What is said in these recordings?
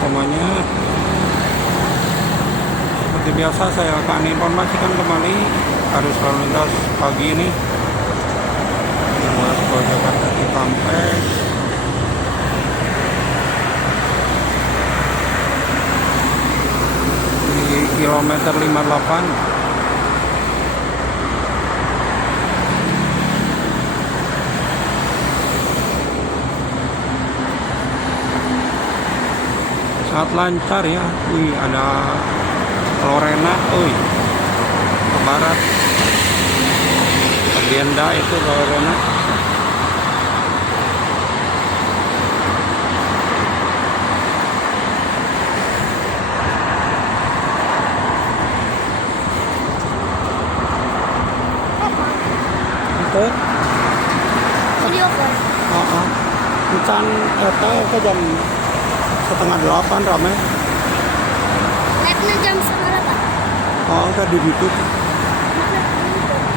semuanya. Seperti biasa saya akan informasikan kembali arus lalu lintas pagi ini ruas tol Jakarta Cikampek. Di kilometer 58 sangat lancar ya. Wih, ada Lorena, ke barat. Agenda itu Lorena. Itu Video call. Encan ke jam setengah 8 ramai. Live-nya jam 8. Oh, enggak ditutup.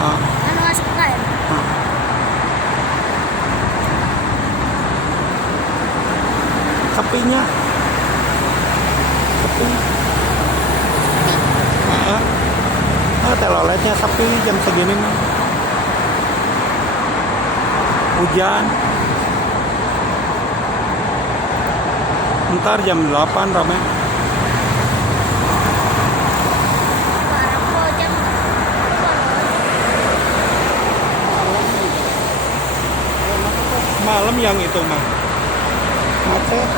Anu masuk kan? Sepinya. Sepi. Teloletnya sepi jam segini mah. Hujan. Ntar jam 8 ramai. Parah kok jam. Malam yang itu mah macet.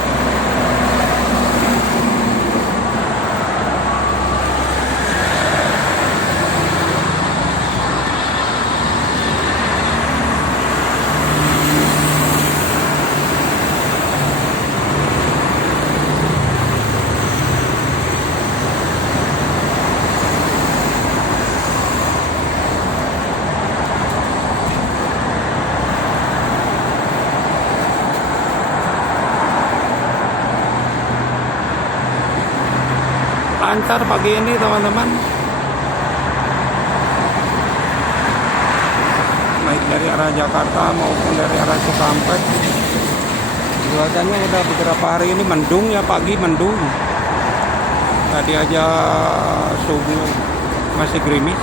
Lancar pagi ini teman-teman, baik dari arah Jakarta maupun dari arah Cikampek. Cuacanya udah beberapa hari ini mendung ya, pagi mendung. Tadi aja subuh masih gerimis.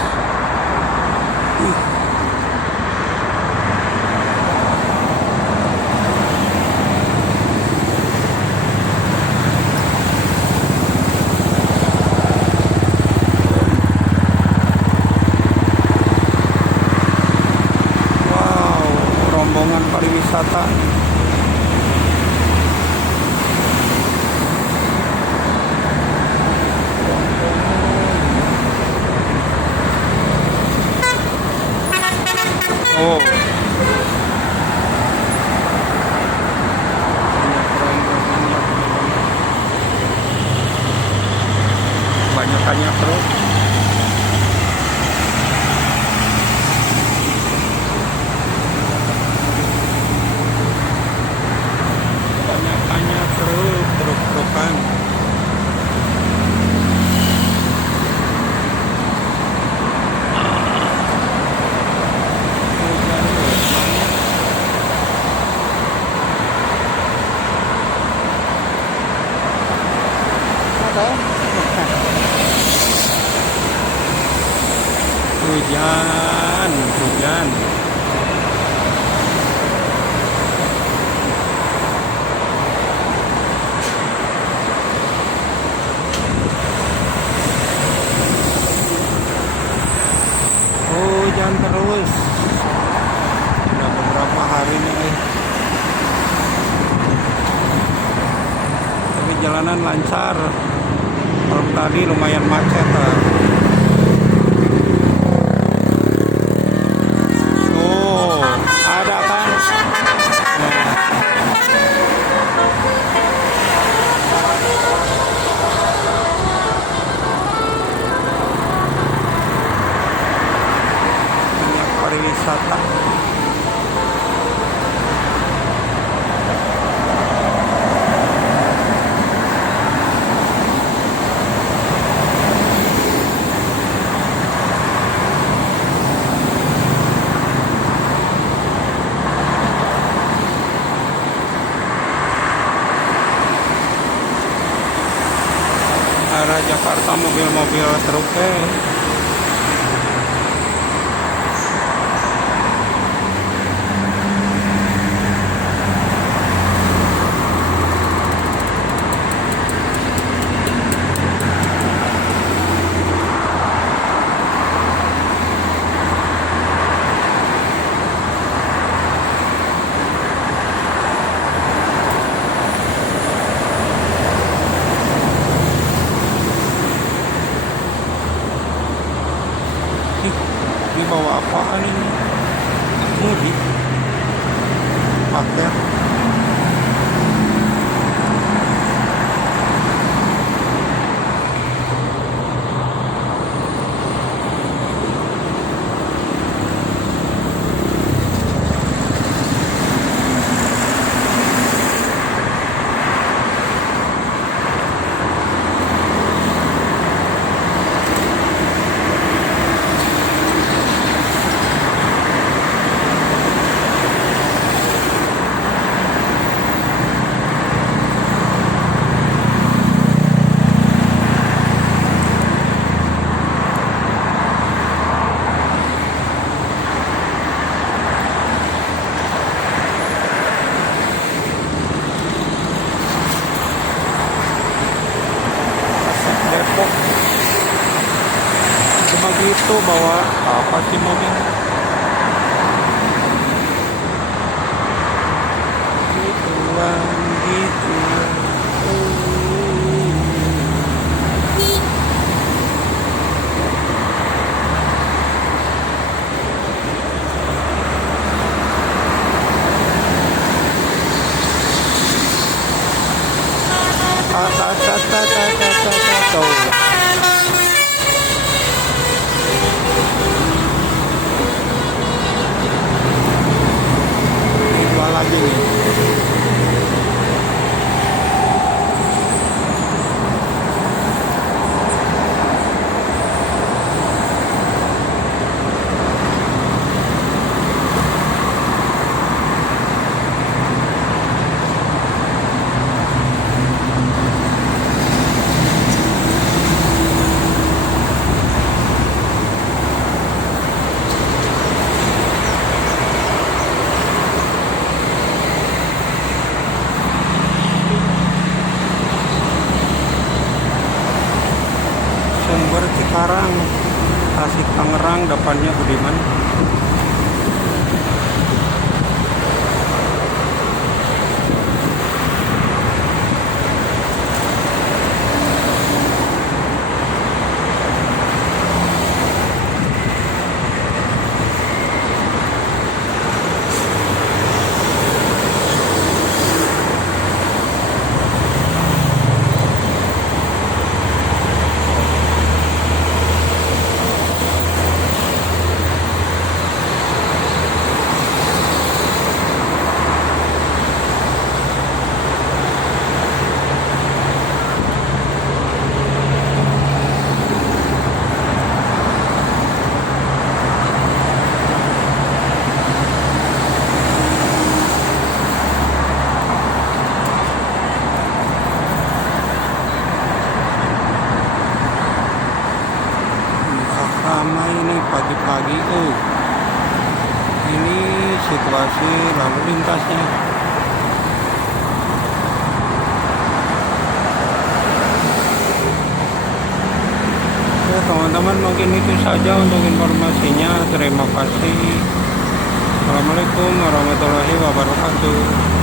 Rombongan pariwisata. Oh, banyakannya terus. Truk-trukan. Hujan. Hujan terus. Udah beberapa hari nih. Tapi jalanan lancar. Kalau tadi lumayan macet. Ada kan? Banyak pariwisata. arah Jakarta mobil-mobil truk teh. Ih, ini bawa apaan ini? Mudik. Paket. Depok. Cuma gitu bawa apa sih mobil? Gituan, gituan. Ta ta ta ta ta ta ta ta tuh. Dua lagi nih. Sumber Cikarang, Tasik Tangerang, depannya Budiman. Ramai ini pagi-pagi. Ini situasi lalu lintasnya. Ya teman-teman, mungkin itu saja untuk informasinya. Terima kasih. Assalamualaikum warahmatullahi wabarakatuh.